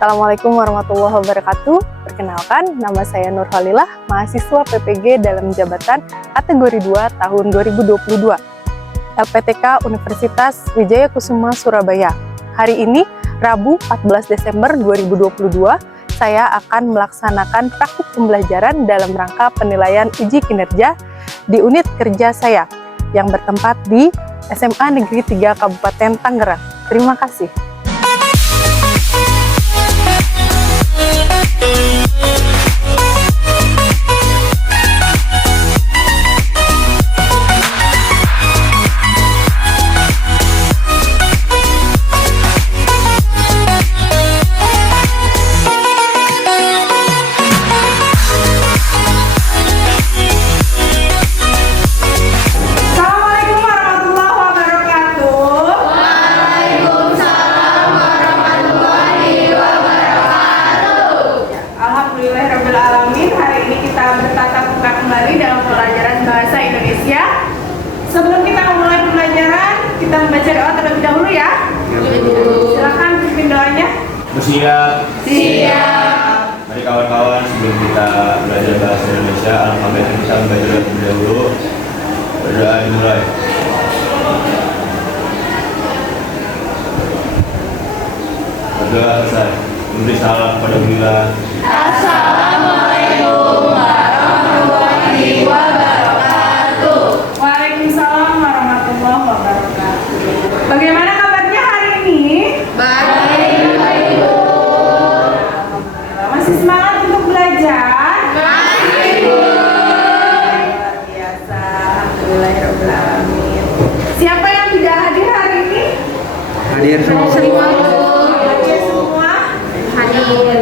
Assalamualaikum warahmatullahi wabarakatuh. Perkenalkan, nama saya Nurhalilah, mahasiswa PPG dalam jabatan kategori 2 tahun 2022. LPTK Universitas Wijaya Kusuma Surabaya. Hari ini, Rabu 14 Desember 2022, saya akan melaksanakan praktik pembelajaran dalam rangka penilaian uji kinerja di unit kerja saya yang bertempat di SMA Negeri 3 Kabupaten Tangerang. Terima kasih. Kembali dalam pelajaran bahasa Indonesia. Sebelum kita memulai pembelajaran, kita membaca doa terlebih dahulu ya. Silakan pimpin doanya. Bersiap. Siap. Mari kawan-kawan, sebelum kita belajar bahasa Indonesia, alangkah baiknya kita membaca doa terlebih dahulu. Berdoa dimulai. Berdoa selesai. Memberi salam kepada Allah. Assalamualaikum warahmatullahi wabarakatuh. Waalaikumsalam warahmatullahi wabarakatuh. Bagaimana kabarnya hari ini? Baik. Masih semangat untuk belajar? Masih. Luar biasa. Alhamdulillahirrahmanirrahim. Siapa yang tidak hadir hari ini? Hadir semua. Hadir semua? Hadir.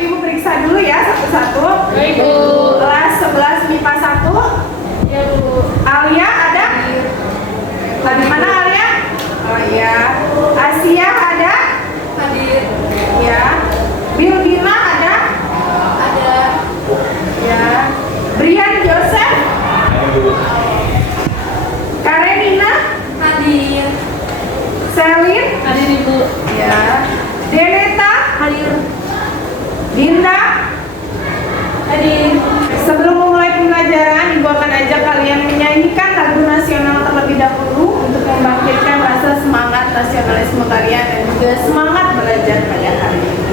Ibu periksa dulu ya satu-satu. Ibu. Kelas 11 MIPA 1. Ya, Bu. Alia ada? Di mana Alia? Oh iya. Asia ada? Hadir. Ya. Bilbina ada? Ada. Ya. Brian Joseph? Karenina? Hadir. Selin? Hadir, Ibu. Ya. Deneta? Hadir. Dinda? Hadir. Sebelum memulai pembelajaran, Ibu akan ajak kalian menyanyikan lagu nasional terlebih dahulu untuk membangkitkan rasa semangat nasionalisme kalian dan juga semangat belajar pada hari ini.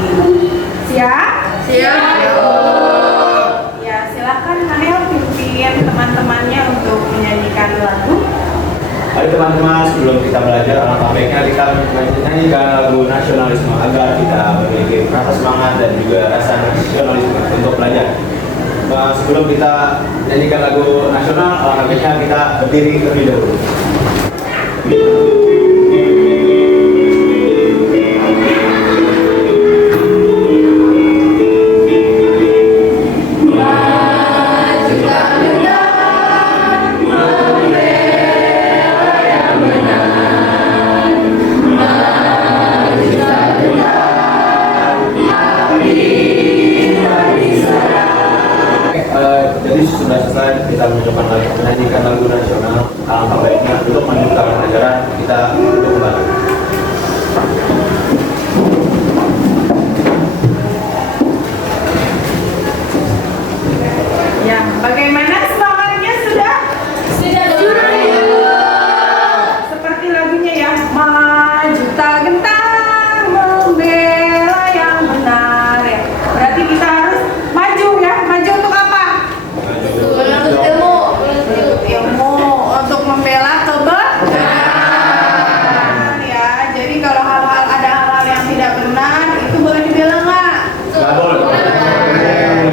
Siap? Siap. Ya, silakan Manel pimpin teman-temannya untuk menyanyikan lagu. Mari teman-teman, sebelum kita belajar, alangkah baiknya kita menyanyikan lagu nasionalisme agar kita memiliki rasa semangat dan juga rasa nasionalisme untuk belajar. Sebelum kita menyanyikan lagu nasional, alangkah baiknya kita berdiri terlebih dahulu. Jadi sudah selesai kita menyanyikan lagu nasional. Alangkah baiknya untuk melanjutkan pelajaran kita untuk kembali. Ya, bagaimana semangatnya sudah? Sudah. Seperti lagunya ya, maju tak gentar membela yang benar ya. Berarti kita harus maju ya. Maju untuk apa? Menuntut ilmu. Menuntut ilmu, untuk membela kebenaran ya. Jadi kalau ada hal-hal yang tidak benar, itu boleh dibela nggak? Nggak boleh.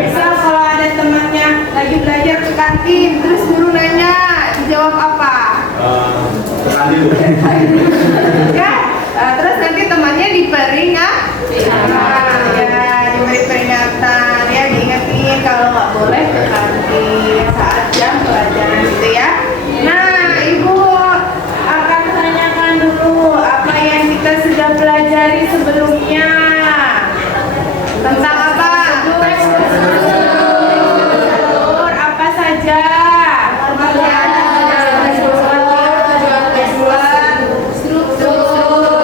Misal kalau ada temannya lagi belajar ke kantin, terus guru nanya, dijawab apa? Nanti Bu. Ya, terus nanti temannya diperingat, ya diberi peringatan, ya diingetin kalau nggak boleh ke kantin saat jam pelajaran gitu ya. Nah, Ibu akan tanyakan dulu apa yang kita sudah pelajari sebelumnya tentang apa? Apa saja? Struktur.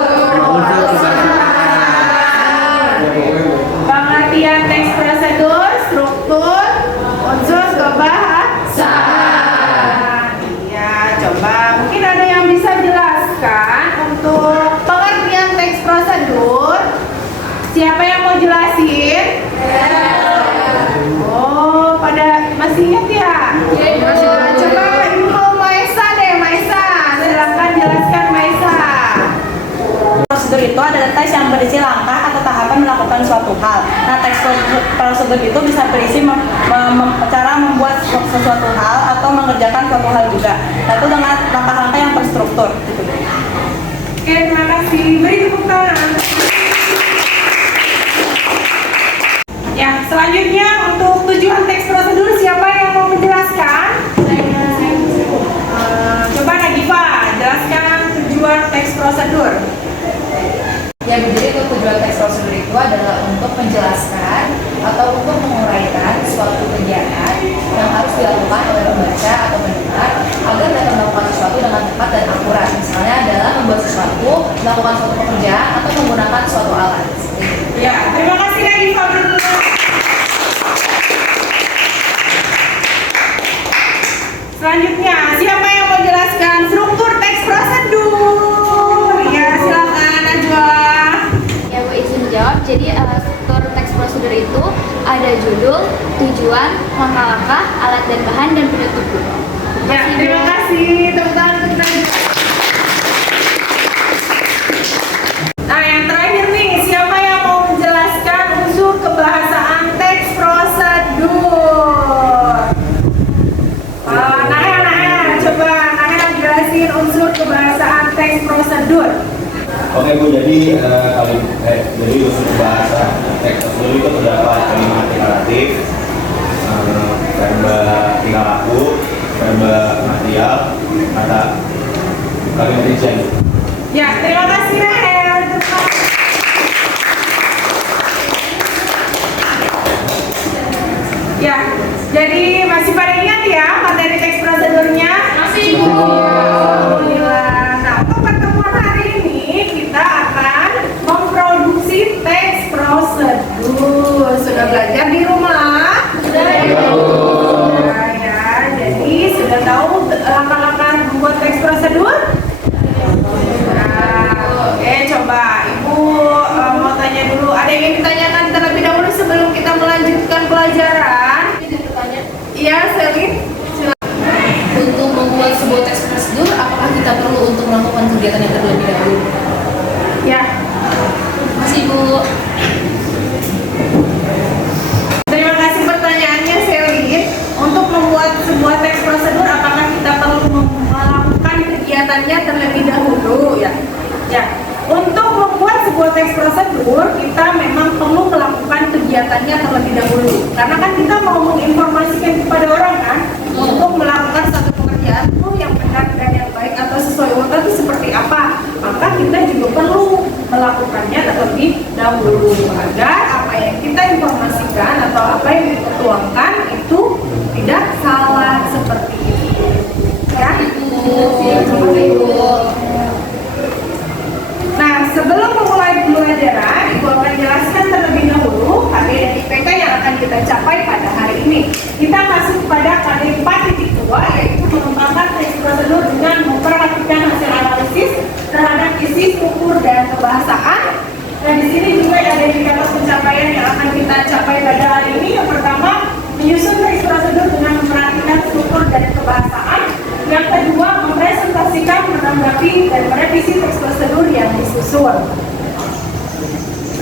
prosedur itu adalah teks yang berisi langkah atau tahapan melakukan suatu hal. Nah, teks prosedur itu bisa berisi cara membuat sesuatu hal atau mengerjakan suatu hal juga. Nah, itu dengan langkah-langkah yang terstruktur. Gitu. Oke, terima kasih. Beri tepuk tangan. Ya, selanjutnya untuk tujuan teks prosedur, siapa yang mau menjelaskan? Coba Nagifa, jelaskan tujuan teks prosedur. Ya, jadi untuk tujuan teks prosedur itu adalah untuk menjelaskan atau untuk menguraikan suatu kegiatan yang harus dilakukan oleh pembaca atau pendengar agar dapat melakukan sesuatu dengan tepat dan akurat. Misalnya adalah membuat sesuatu, melakukan suatu pekerjaan atau menggunakan suatu alat. Ya, terima kasih Nagifa. Selanjutnya, siapa yang mau jelaskan struktur teks prosedur? Ya, silakan Najwa. Ya, Bu izin jawab. Jadi struktur teks prosedur itu ada judul, tujuan, langkah-langkah, alat dan bahan, dan penutup. Ya, terima kasih. Tepuk tangan untuk Najwa. Nah, yang terakhir nih, siapa yang mau menjelaskan unsur kebahasaan teks prosedur? Coba Nahel jelasin unsur kebahasaan teks prosedur. Oke Bu, jadi jadi unsur bahasa teks prosedur itu terdapat kalimat deklaratif, verba tingkah laku, verba material, kata kalimat rincian. Ya, terima kasih Nahel. Ya, jadi masih pada ingat ya materi teks prosedurnya? Masih. Alhamdulillah. Nah, untuk pertemuan hari ini kita akan memproduksi teks prosedur. Sudah belajar di rumah? Sudah. Ya, jadi sudah tahu langkah-langkah membuat teks prosedur? Nah, oke, coba Ibu mau tanya dulu. Ada yang ingin ditanyakan terlebih dahulu sebelum kita melanjutkan pelajaran? Iya, Selin. Untuk membuat sebuah teks prosedur, apakah kita perlu untuk melakukan kegiatan yang terlebih dahulu? Ya. Masih, Bu. Terima kasih pertanyaannya, Selin. Untuk membuat sebuah teks prosedur, apakah kita perlu melakukan kegiatannya terlebih dahulu? Ya. Ya. Untuk membuat sebuah teks prosedur, kita memang perlu melakukan kegiatannya terlebih dahulu. Karena kan kita mau menginformasikan kepada orang kan, untuk melakukan satu pekerjaan itu yang benar dan yang baik atau sesuai urutan itu seperti apa. Maka kita juga perlu melakukannya terlebih dahulu agar apa yang kita informasikan atau apa yang kita tuangkan itu tidak salah seperti itu. Ya, seperti itu. Nah, sebelum memulai pembelajaran, Ibu akan jelaskan terlebih dahulu KD dan IPK yang akan kita capai pada hari ini. Kita masuk pada KD 4.2, yaitu mengembangkan teks prosedur dengan memperhatikan hasil analisis terhadap isi, struktur, dan kebahasaan. Dan di sini juga ada indikator pencapaian yang akan kita capai pada hari ini. Yang pertama, menyusun teks prosedur dengan memperhatikan struktur dan kebahasaan. Yang kedua, mempresentasikan, menanggapi, dan merevisi teks prosedur yang disusun.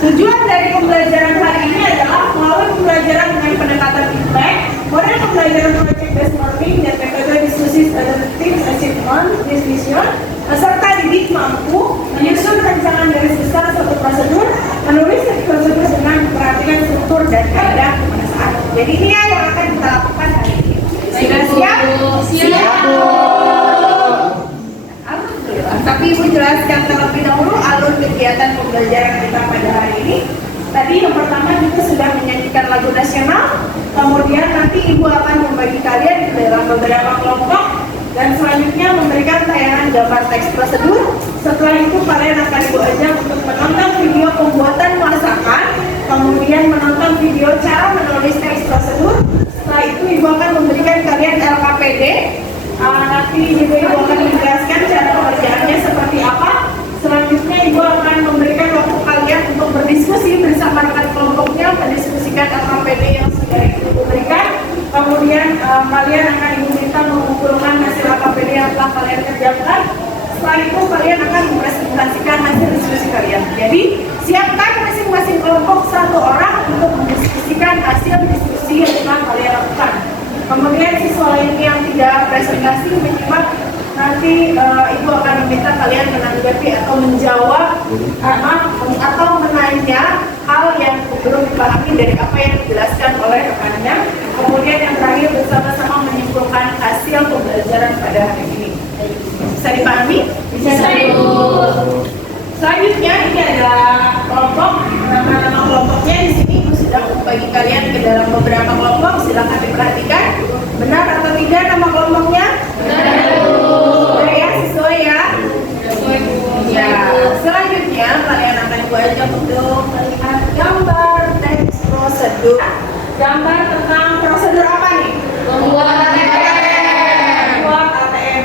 Tujuan dari pembelajaran hari ini adalah melalui pembelajaran dengan pendekatan impact, model pembelajaran project based learning, dan metode diskusi adaptive achievement decision, peserta didik mampu menyusun rancangan garis besar suatu prosedur, menulis teks prosedur dengan memperhatikan struktur dan kaidah pemeriksaan. Jadi ini yang akan kita lakukan hari ini. Sudah siap? Siap. Alhamdulillah. Tapi Ibu jelaskan terlebih dahulu alur kegiatan pembelajaran kita pada hari ini. Tadi yang pertama juga sudah menyanyikan lagu nasional. Kemudian nanti Ibu akan membagi kalian ke dalam beberapa kelompok. Dan selanjutnya memberikan tayangan gambar teks prosedur. Setelah itu kalian akan Ibu ajak untuk menonton video pembuatan masakan. Kemudian menonton video cara menulis teks prosedur. Setelah itu Ibu akan memberikan kalian LKPD. Nanti juga Ibu akan menjelaskan cara pengerjaannya seperti apa. Selanjutnya Ibu akan memberikan waktu kalian untuk berdiskusi bersama rekan kelompoknya, mendiskusikan LKPD yang sudah Ibu berikan. Kemudian kalian akan Ibu minta mengumpulkan hasil LKPD yang telah kalian kerjakan. Setelah itu kalian akan mempresentasikan hasil diskusi kalian. Jadi siapkan masing-masing kelompok satu orang untuk mendiskusikan hasil diskusi yang telah kalian lakukan. Kemudian siswa lainnya yang tidak presentasi menyimak, nanti ibu akan meminta kalian menanggapi atau menjawab atau menanya hal yang belum dipahami dari apa yang dijelaskan oleh rekannya. Kemudian yang terakhir bersama-sama menyimpulkan hasil pembelajaran pada hari ini. Bisa dipahami? Bisa. Selanjutnya ini ada kelompok, nama-nama kelompoknya di sini ibu sudah membagi kalian ke dalam beberapa kelompok. Silakan diperhatikan. Benar atau tidak nama kelompoknya? Benar ya, sesuai ya. Ya, selanjutnya kalian akan ibu ajak untuk melihat gambar teks prosedur. Gambar tentang prosedur apa nih? Membuat ATM.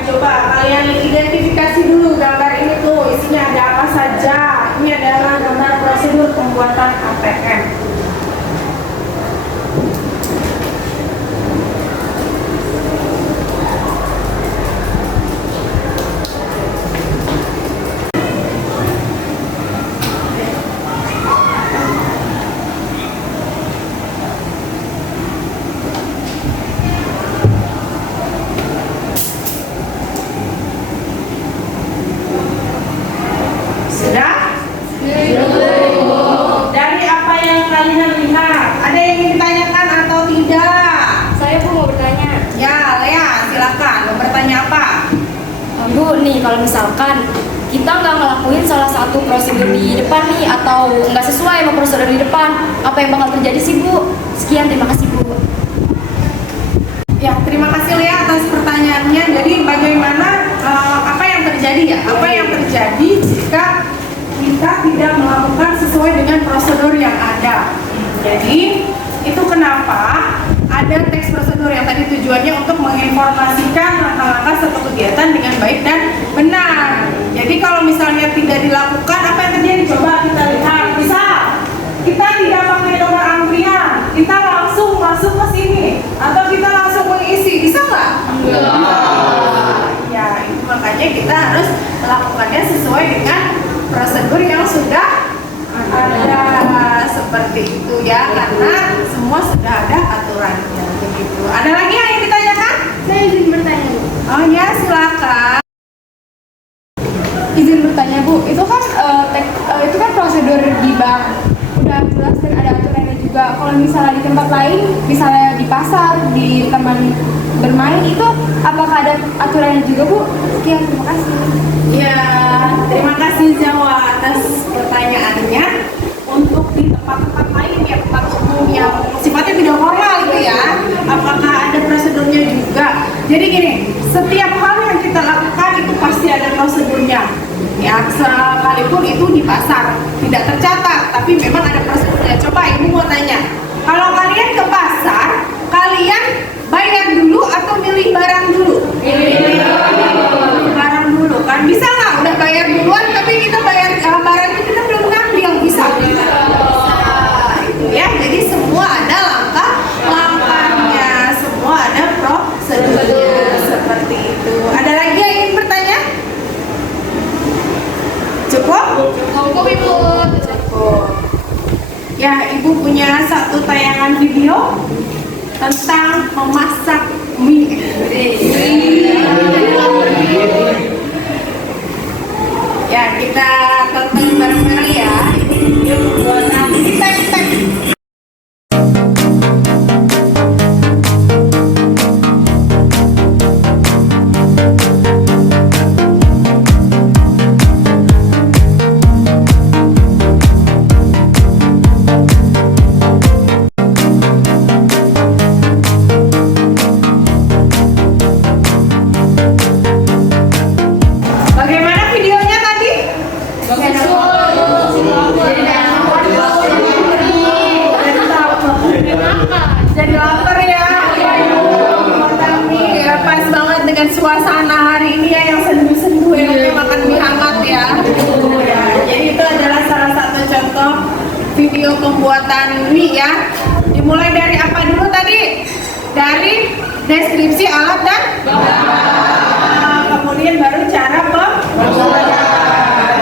Coba kalian identifikasi dulu gambar ini tuh isinya ada apa saja. Ini adalah gambar prosedur pembuatan ATM. Sudah? Dari apa yang kalian lihat, ada yang ingin ditanyakan atau tidak? Saya pun mau bertanya. Ya, Lea, silakan. Mau bertanya apa? Bu, nih kalau misalkan kita nggak ngelakuin salah satu prosedur di depan nih, atau nggak sesuai sama prosedur di depan, apa yang bakal terjadi sih Bu? Sekian, terima kasih Bu. Ya, terima kasih Lea atas pertanyaannya. Jadi bagaimana apa yang terjadi ya? Apa yang terjadi jika kita tidak melakukan sesuai dengan prosedur yang ada? Jadi itu kenapa ada teks prosedur yang tadi tujuannya untuk menginformasikan langkah-langkah satu kegiatan dengan baik dan benar. Jadi kalau misalnya tidak dilakukan, apa yang terjadi? Coba kita lihat. Misal kita tidak pakai nomor antrian, kita langsung masuk ke sini, atau kita langsung mengisi, bisa nggak? Ya, itu makanya kita harus melakukannya sesuai dengan prosedur yang sudah ada, seperti itu ya, karena semua sudah ada aturannya begitu. Ada lagi yang ingin ditanyakan? Saya izin bertanya, Bu. Oh ya, silakan. Izin bertanya Bu, itu kan prosedur di bank udah jelas dan ada aturannya juga. Kalau misalnya di tempat lain, misalnya di pasar, di taman bermain, itu apakah ada aturannya juga Bu? Sekian, terima kasih. Ya, terima kasih Jawa atas pertanyaannya. Untuk di tempat-tempat lain ya, tempat umum yang sifatnya tidak formal itu ya, apakah ada prosedurnya juga? Jadi gini, setiap hal yang kita lakukan itu pasti ada prosedurnya. Ya, sekalipun itu di pasar tidak tercatat, tapi memang ada prosedurnya. Coba ibu mau tanya, kalau kalian ke pasar, kalian bayar dulu atau milih barang dulu? Milih barang dulu kan? Bisa nggak? Udah bayar duluan, tapi kita bayar barangnya kita belum ngambil, bisa? Itu ya. Jadi semua ada langkah-langkahnya, semua ada prosedurnya seperti itu. Ada lagi yang ingin bertanya? Cukup? Cukup Ibu. Cukup. Ya, ibu punya satu tayangan video tentang memasak mie. Ya, kita tonton bareng-bareng ya. Ini video pembuatan kita. Bagaimana videonya tadi? Jadi lapar ya. Ya, pas banget dengan suasana hari ini ya, yang sendu-sendu enaknya makan mie hangat ya. Ya, jadi itu adalah salah satu contoh video pembuatan mie ya. Dimulai dari apa dulu tadi? Dari deskripsi alat dan kemudian baru cara pembuatan.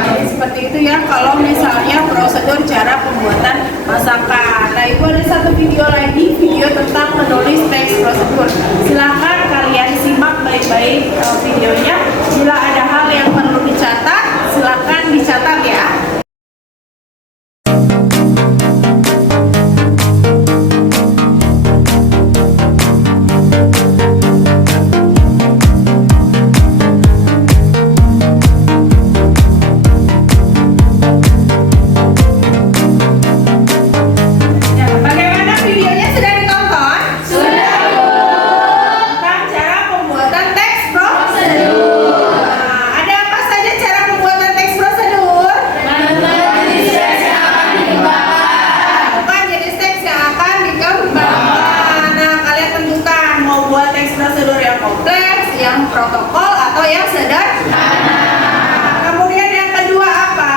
Jadi seperti itu ya kalau misalnya prosedur cara pembuatan masakan. Nah, itu ada satu video lagi, video tentang menulis teks prosedur. Silahkan kalian simak baik-baik videonya. Bila ada hal yang perlu dicatat, silahkan dicatat ya. Bagaimana videonya, sudah ditonton? Sudah. Tentang cara pembuatan teks prosedur. Nah, ada apa saja cara pembuatan teks prosedur? Tentukan jenis teks yang akan dikembangkan. Nah, kalian tentukan mau buat teks prosedur yang kompleks, yang protokol, atau yang sederhana. Kemudian yang kedua apa?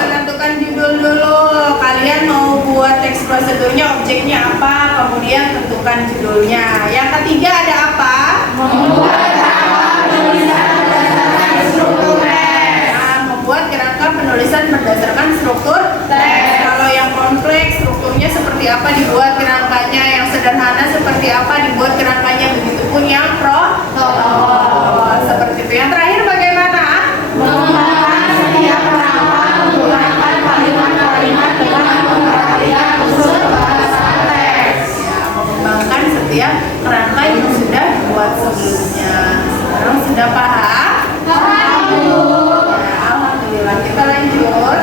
Menentukan judul dulu. Kalian mau buat teks prosedurnya, objeknya apa, kemudian tentukan judulnya. Yang ketiga ada apa? Membuat kerangka penulisan berdasarkan struktur teks. Kalau yang kompleks, strukturnya seperti apa, dibuat kerangkanya. Yang sederhana seperti apa, dibuat kerangkanya. Begitupun yang protokol. Seperti itu. Yang terakhir bagaimana? Mengembangkan setiap kerangka menggunakan kalimat-kalimat dengan memperhatikan unsur bahasa teks. Ya, mengembangkan setiap kerangka yang sudah dibuat sebelumnya. Sekarang sudah paham? Paham. Ya, alhamdulillah. Kita lanjut.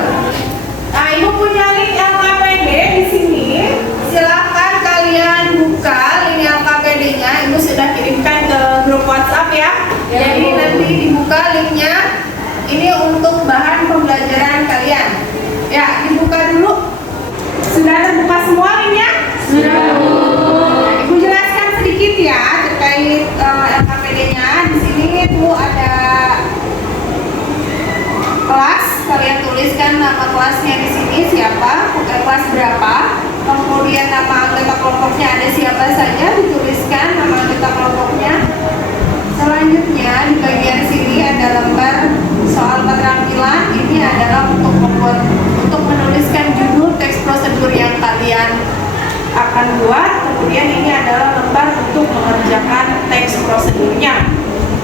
Nah, Ibu punya link LKPD di sini. Silakan kalian buka link LKPD-nya. Ibu sudah kirimkan ke grup WhatsApp ya. Jadi nanti dibuka linknya. Ini untuk bahan pembelajaran kalian. Ya, dibuka dulu. Sudah terbuka semua linknya? Sudah. Nah, Ibu jelaskan sedikit ya terkait LKPD-nya. Di sini tuh ada kelas, kalian tuliskan nama kelasnya di sini siapa, kelas berapa, kemudian nama anggota kelompoknya ada siapa saja, dituliskan nama anggota kelompoknya. Selanjutnya di bagian sini ada lembar soal keterampilan. Ini adalah untuk menuliskan judul teks prosedur yang kalian akan buat. Kemudian ini adalah lembar untuk mengerjakan teks prosedurnya.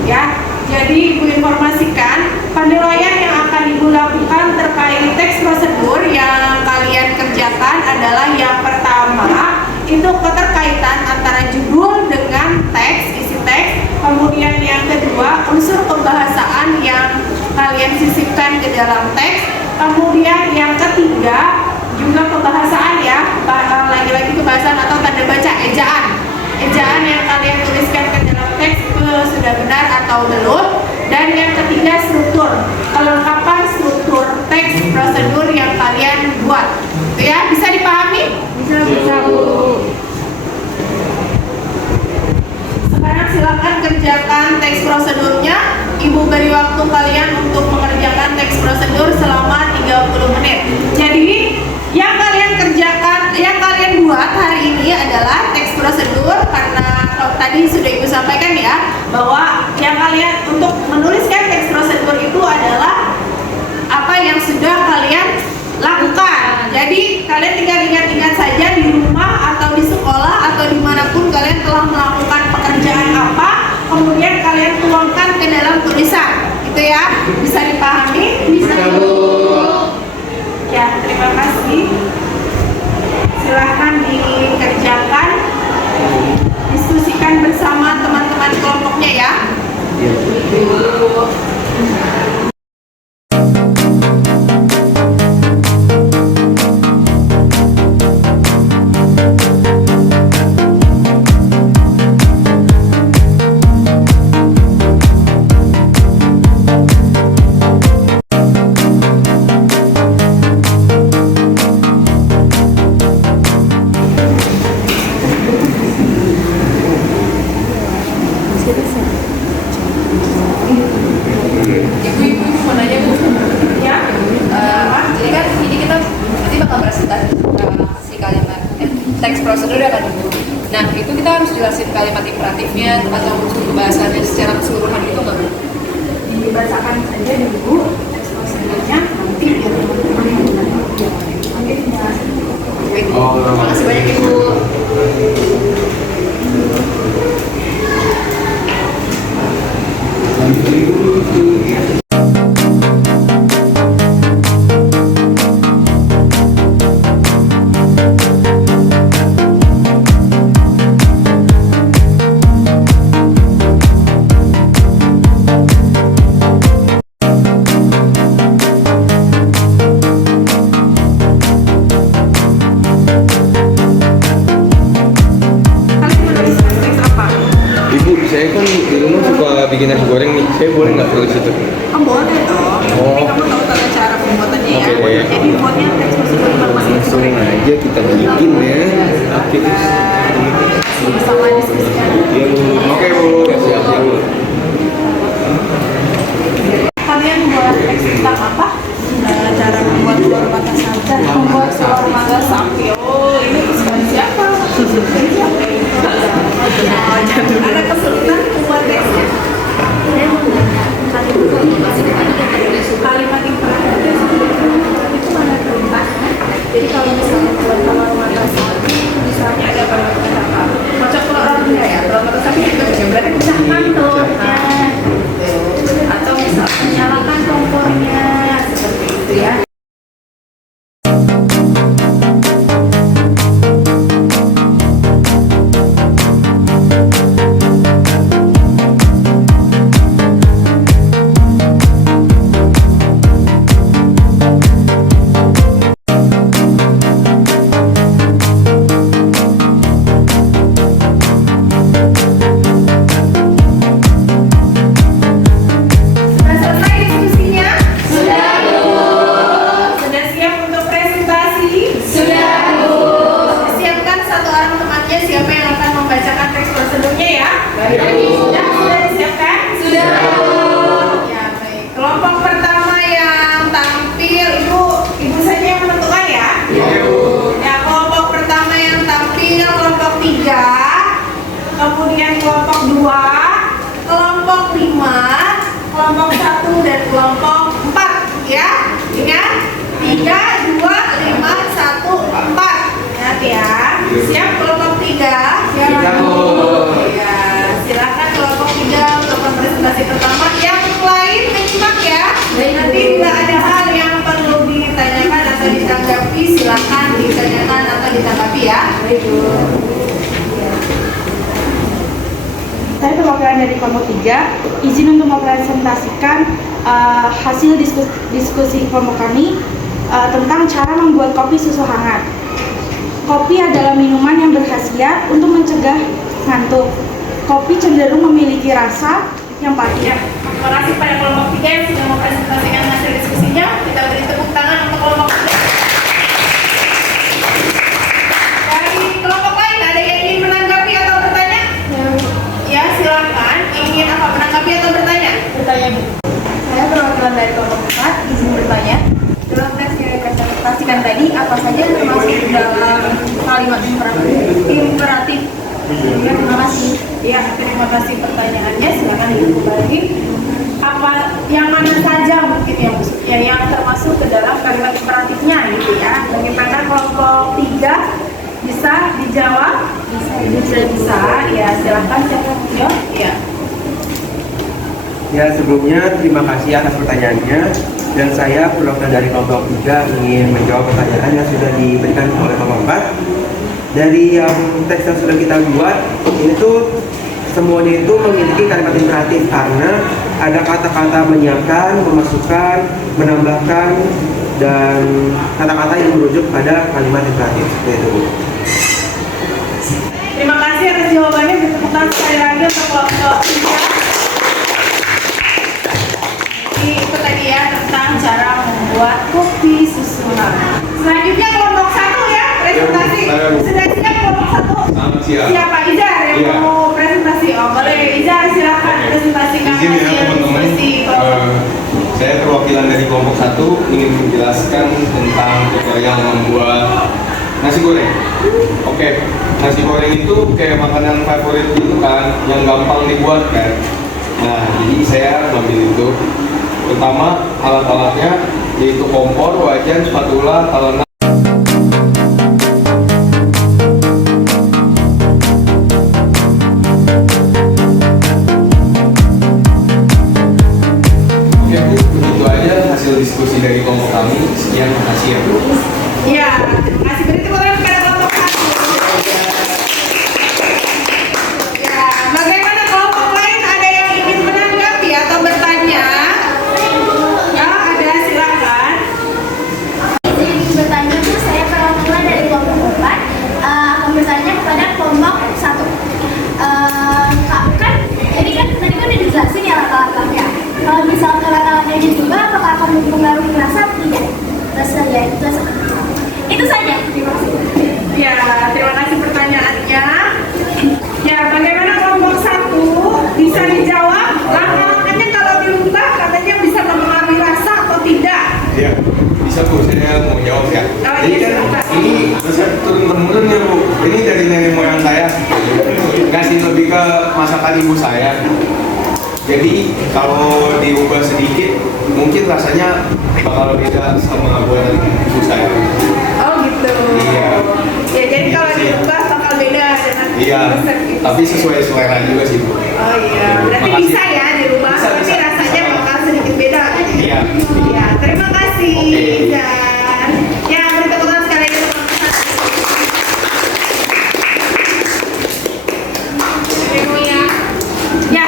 Ya, jadi Ibu informasikan penilaian yang akan Ibu lakukan terkait teks prosedur yang kalian kerjakan adalah yang pertama itu keterkaitan antara judul dengan teks, isi teks. Kemudian yang kedua unsur pembahasaan yang kalian sisipkan ke dalam teks. Kemudian yang ketiga juga pembahasaan ya, lagi-lagi pembahasan atau tanda baca ejaan. Ejaan yang kalian tuliskan ke dalam teks itu sudah benar atau belum. Dan yang ketiga struktur, kelengkapan struktur teks prosedur yang kalian buat. Itu ya, bisa dipahami? Bisa Bu. Sekarang silakan kerjakan teks prosedurnya. Ibu beri waktu kalian untuk mengerjakan teks prosedur selama 30 menit. Jadi yang kalian kerjakan, yang kalian buat hari ini adalah teks prosedur. Karena tadi sudah Ibu sampaikan ya, bahwa yang kalian untuk menuliskan teks prosedur itu adalah apa yang sudah kalian lakukan. Jadi kalian tinggal ingat-ingat saja di rumah atau di sekolah atau dimanapun kalian telah melakukan pekerjaan apa, kemudian kalian tuangkan ke dalam tulisan. Itu ya, bisa dipahami? Bisa Bu. Ya, terima kasih. Silahkan dikerjakan, diskusikan bersama teman-teman kelompoknya ya. Teks prosedur ya kan Ibu. Nah itu kita harus jelasin kalimat imperatifnya atau unsur bahasannya secara keseluruhan gitu nggak Bu? Dibacakan saja. aja dulu teks prosedurnya, nanti biar teman-teman yang benar. Oke, terima kasih. Terima kasih banyak Ibu. Ibu, saya kan di rumah suka bikin nasi goreng nih. Saya boleh nggak tulis itu? Oh, boleh dong. Ini kamu tahu tata cara pembuatannya ya. Oke. Jadi buatnya teks prosedur informasi Langsung aja kita bikin ya. Oke. bersama diskusinya. Iya, Bu. Oke, Bu. Ya, siap, Bu. Kalian buat teks tentang apa? Cara membuat telur mata sapi. Cara membuat telur mata sapi. Oh, ini kesukaan siapa? Ada kesulitan membuat teksnya? Kalimat imperatif itu mana perintah? Jadi kalau misalnya buat telur mata sapi, misalnya ada kalimat apa? Kocok telur enggak ya? Telur mata sapi itu berarti pecahkan telurnya. Atau misalnya nyalakan kompornya, seperti itu ya. Sudah selesai diskusinya? Sudah, Bu. Sudah siap untuk presentasi? Sudah, Bu. Siapkan satu orang temannya siapa yang akan membacakan teks prosedurnya ya? Sudah disiapkan? Sudah, Bu. Ya, baik. Kelompok pertama yang tampil, Ibu saja yang menentukan ya? Iya, Bu. Ya, kelompok pertama yang tampil, kelompok 3, kemudian kelompok 2, kelompok 5, kelompok 1 dan kelompok 4 ya. Ingat 3, 2, 5, 1, 4. Ingat ya. Siap kelompok 3? Siap. Ya, silakan kelompok 3 untuk presentasi pertama. Yang lain menyimak ya. Nanti bila ada hal yang perlu ditanyakan atau ditanggapi, silakan ditanyakan atau ditanggapi ya. Baik, Bu. Saya perwakilan dari kelompok 3, izin untuk mempresentasikan hasil diskusi kelompok kami tentang cara membuat kopi susu hangat. Kopi adalah minuman yang berkhasiat untuk mencegah ngantuk. Kopi cenderung memiliki rasa yang pahit. Ya, terima kasih pada kelompok 3 yang sudah mempresentasikan hasil diskusinya. Kita beri tepuk tangan untuk kelompok 3. Dari kelompok lain ada yang ingin menanggapi atau bertanya? Ya, silakan. Ingin apa, menanggapi atau bertanya? Bertanya, Bu. Saya perwakilan dari kelompok 4, izin bertanya. Dalam teks yang dipresentasikan tadi, apa saja yang termasuk dalam kalimat imperatif? Ya, terima kasih. Ya, terima kasih pertanyaannya. Silakan Ibu bagi. Apa yang mana saja mungkin yang termasuk ke dalam kalimat imperatifnya gitu ya? Bagaimana kelompok 3 bisa dijawab? Bisa. Ya, silakan siapa yang menjawab? Ya. Ya, sebelumnya terima kasih atas pertanyaannya, dan saya perwakilan dari kelompok 3 ingin menjawab pertanyaan yang sudah diberikan oleh kelompok 4. Dari teks yang sudah kita buat, ini tuh semuanya itu memiliki kalimat imperatif karena ada kata-kata menyiapkan, memasukkan, menambahkan, dan kata-kata yang merujuk pada kalimat imperatif. Seperti itu, Bu. Terima kasih atas jawabannya. Tepuk tangan sekali lagi untuk kelompok 3. Itu tadi ya tentang cara membuat kopi susu hangat. Selanjutnya kelompok 1 ya, presentasi. Sudah siap kelompok 1? Siap. Siapa Izar yang Iya. mau presentasi? Oh, boleh Izar, silakan presentasikan Izin ya hasil teman-teman, diskusi kelompok. saya perwakilan dari kelompok 1 ingin menjelaskan tentang tutorial membuat nasi goreng. Oke, nasi goreng itu kayak makanan favorit gitu kan, yang gampang dibuat kan. Nah, jadi saya ngambil itu. Pertama, alat-alatnya yaitu kompor, wajan, spatula, talenan. Oke Bu, begitu aja hasil diskusi dari kelompok kami. Sekian, makasih ya Bu. Ya, terima kasih. Beri tepuk tangan kepada kelompok 1. Ya, bagaimana kelompok lain, ada yang ingin menanggapi atau bertanya? Ya, ada, silakan. Izin bertanya tuh saya perwakilan dari kelompok 4 akan bertanya kepada kelompok 1. Kan jadi kan tadi kan udah dijelasin ya alat-alatnya. Kalau misalkan alat-alatnya juga apakah akan mempengaruhi rasa atau tidak? Rasa ya itu saja. Terima kasih. Ya, terima kasih pertanyaannya. Ya, bagaimana kelompok 1? Bisa dijawab? Langkah-langkahnya kalau dirubah katanya bisa mempengaruhi rasa atau tidak? Iya, bisa Bu, saya mau jawab ya. Jadi kan ini resep turun-temurun ya Bu. Ini dari nenek moyang saya. Kasih lebih ke masakan ibu saya. Jadi kalau diubah sedikit, mungkin rasanya bakal beda sama buatan ibu saya. Oh gitu. Iya. Ya, jadi kalau diubah bakal beda dengan Iya, resep itu. tapi sesuai selera juga sih Bu. Oh iya, berarti Makasih. bisa ya dirubah, Bisa, tapi bisa. rasanya bakal sedikit beda. Iya. Iya, terima kasih. Oke. Dan ya, beri tepuk tangan sekali lagi untuk kelompok 1. Ya.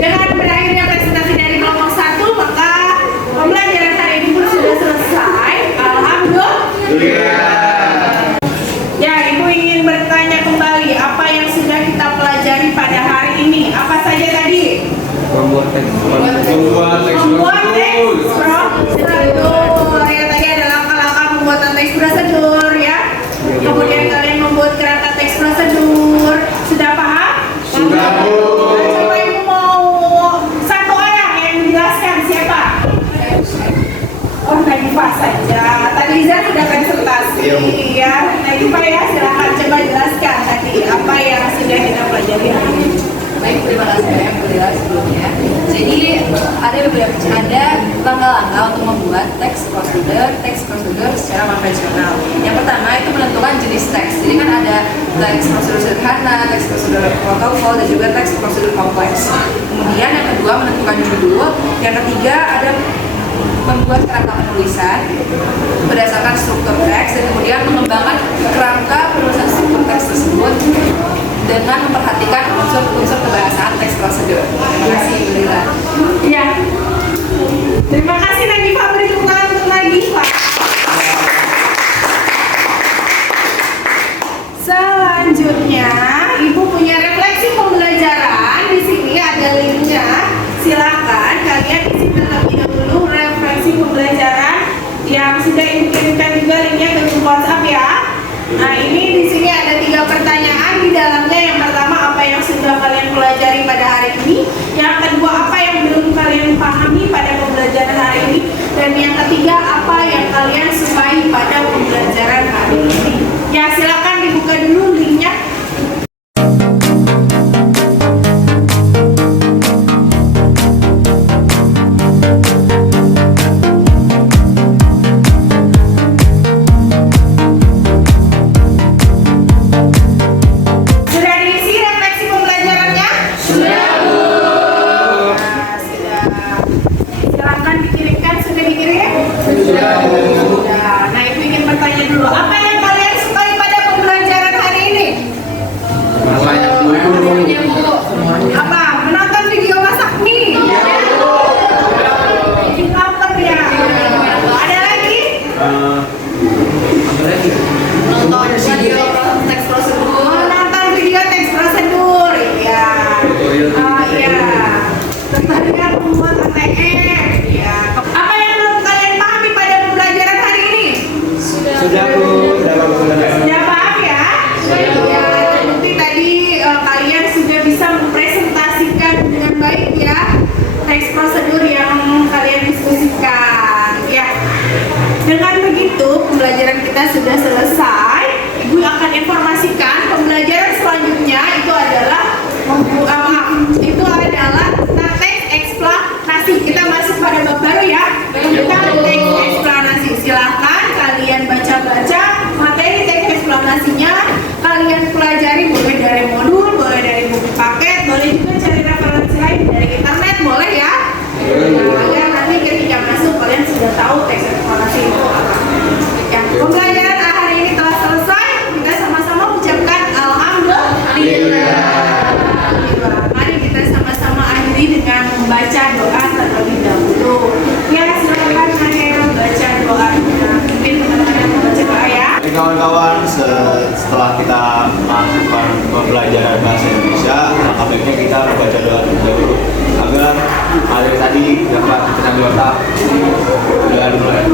Dengan berakhirnya presentasi dari kelompok 1, maka pembelajaran hari ini pun sudah selesai. Alhamdulillah. Ya, Ibu ingin bertanya kembali apa yang sudah kita pelajari pada hari ini. Apa saja tadi? Membuat teks Membuat teks prosedur. Ya, tadi ada langkah-langkah pembuatan teks prosedur ya. Kemudian kalian membuat kerangka teks prosedur. Sudah paham? Sudah, Bu. Coba Ibu mau satu orang yang menjelaskan, siapa? Oh, Nadifa saja. Tadi Liza sudah presentasi ya. Nadifa ya, silakan coba jelaskan tadi apa yang sudah kita pelajari hari ini. Baik, terima kasih yang berjelas sebelumnya. Jadi ada langkah-langkah untuk membuat teks prosedur secara konvensional. Yang pertama itu menentukan jenis teks. Jadi kan ada teks prosedur sederhana, teks prosedur protokol, dan juga teks prosedur kompleks. Kemudian yang kedua menentukan judul. Yang ketiga ada membuat kerangka penulisan berdasarkan struktur teks, dan kemudian mengembangkan kerangka penulisan struktur teks tersebut dengan memperhatikan unsur-unsur kebahasaan teks prosedur. Terima kasih, Bu Lila. Ya. Terima kasih Nadifa, beri tepuk tangan untuk Nadifa. Selanjutnya, Ibu punya refleksi pembelajaran. Di sini ada linknya. Silakan kalian isi terlebih dahulu refleksi pembelajaran yang sudah Ibu kirimkan juga linknya ke grup WhatsApp ya. Nah, ini di sini ada 3 pertanyaan di dalamnya. Yang pertama, apa yang sudah kalian pelajari pada hari ini? Yang kedua, apa yang belum kalian pahami pada pembelajaran hari ini? Dan yang ketiga, apa yang kalian sukai pada pembelajaran hari ini? Ya, silakan dibuka dulu linknya. Sudah diisi refleksi pembelajarannya? Sudah, Bu. Nah, sudah. Silakan dikirimkan. Sudah dikirim? Sudah, Bu. Sudah. Nah, Ibu ingin bertanya dulu, apa yang kalian sukai pada pembelajaran hari ini? Apa? Menonton video masak mie? Bikin lapar ya? Ada lagi? Nonton video teks prosedur. Nonton video teks prosedur, ya. Iya. Tertarik membuat ATM, ya. Apa yang belum kalian pahami pada pembelajaran hari ini? Sudah Bu, Sudah paham ya? Ya, terbukti tadi kalian sudah bisa mempresentasikan dengan baik ya teks prosedur yang kalian diskusikan ya. Dengan begitu pembelajaran kita sudah selesai. Ibu akan informasikan pembelajaran selanjutnya itu adalah tentang teks eksplanasi. eksplanasi. Kita masuk pada bab baru ya. Kita teks eksplanasi. Silahkan kalian baca-baca materi teks eksplanasinya. Kalian pelajari boleh dari modul, boleh dari buku paket, boleh juga cari referensi lain dari internet, boleh ya. Agar nanti ketika masuk kalian sudah tahu teks eksplanasi itu apa. Ya, pembelajaran hari ini telah selesai. Kita sama-sama ucapkan alhamdulillah. Mari kita sama-sama akhiri dengan membaca doa terlebih dahulu. Ya, silakan Anel baca doanya. Mungkin teman-teman yang membaca doa ya. Jadi kawan-kawan, setelah kita melakukan pembelajaran bahasa Indonesia, maka baiknya kita membaca doa terlebih dahulu agar materi tadi dapat kita di otak. Sudah dimulai.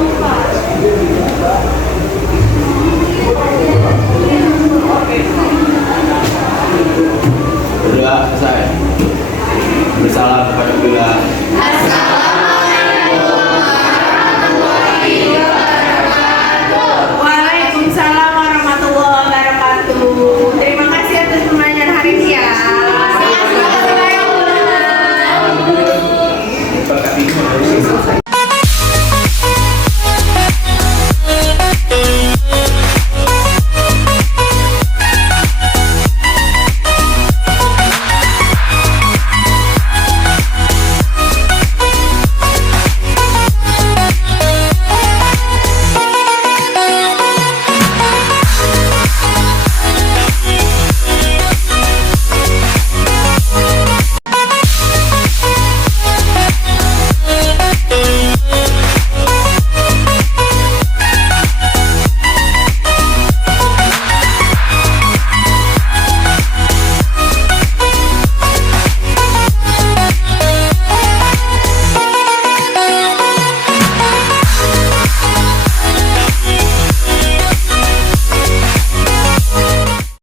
Berdoa selesai. Bersalam kepada Allah.